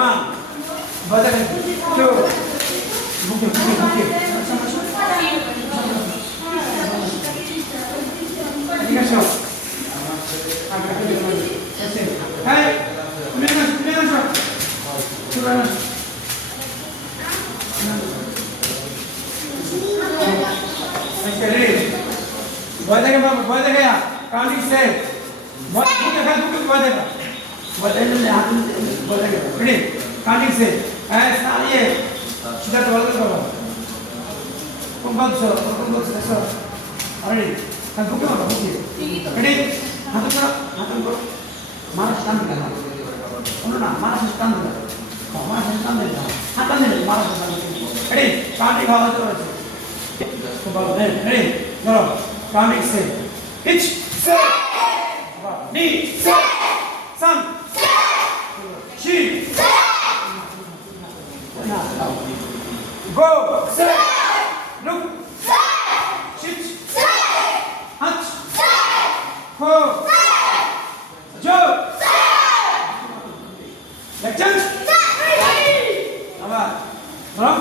One ভয় দেখেন two বুকে বুকে বুকে ঠিক আছে হ্যাঁ তুমি না শুরু না ভয় দেখে বাবা ভয় দেখে কাউন্টিং সে ভয় দেখে ভয় দেখে ভয় দেখে হাত ভয় দেখে রেডি काउंटिंग से ऐसा ये सीधा तो बोलते करो कौन से ऐसा अरे हम बुक में बुक रेडी हाथ करो मारा स्टैंड करना उन्होंने मारा स्टैंड करना मारा स्टैंड करना हाथ नहीं मारा स्टैंड रेडी काउंटिंग भाव तो तो बोल रेडी चलो काउंटिंग से हिच से नी से सन she Go! Sit! Look! Sit! Hunt! Go! Jump! Lectures! Apa? Tolong?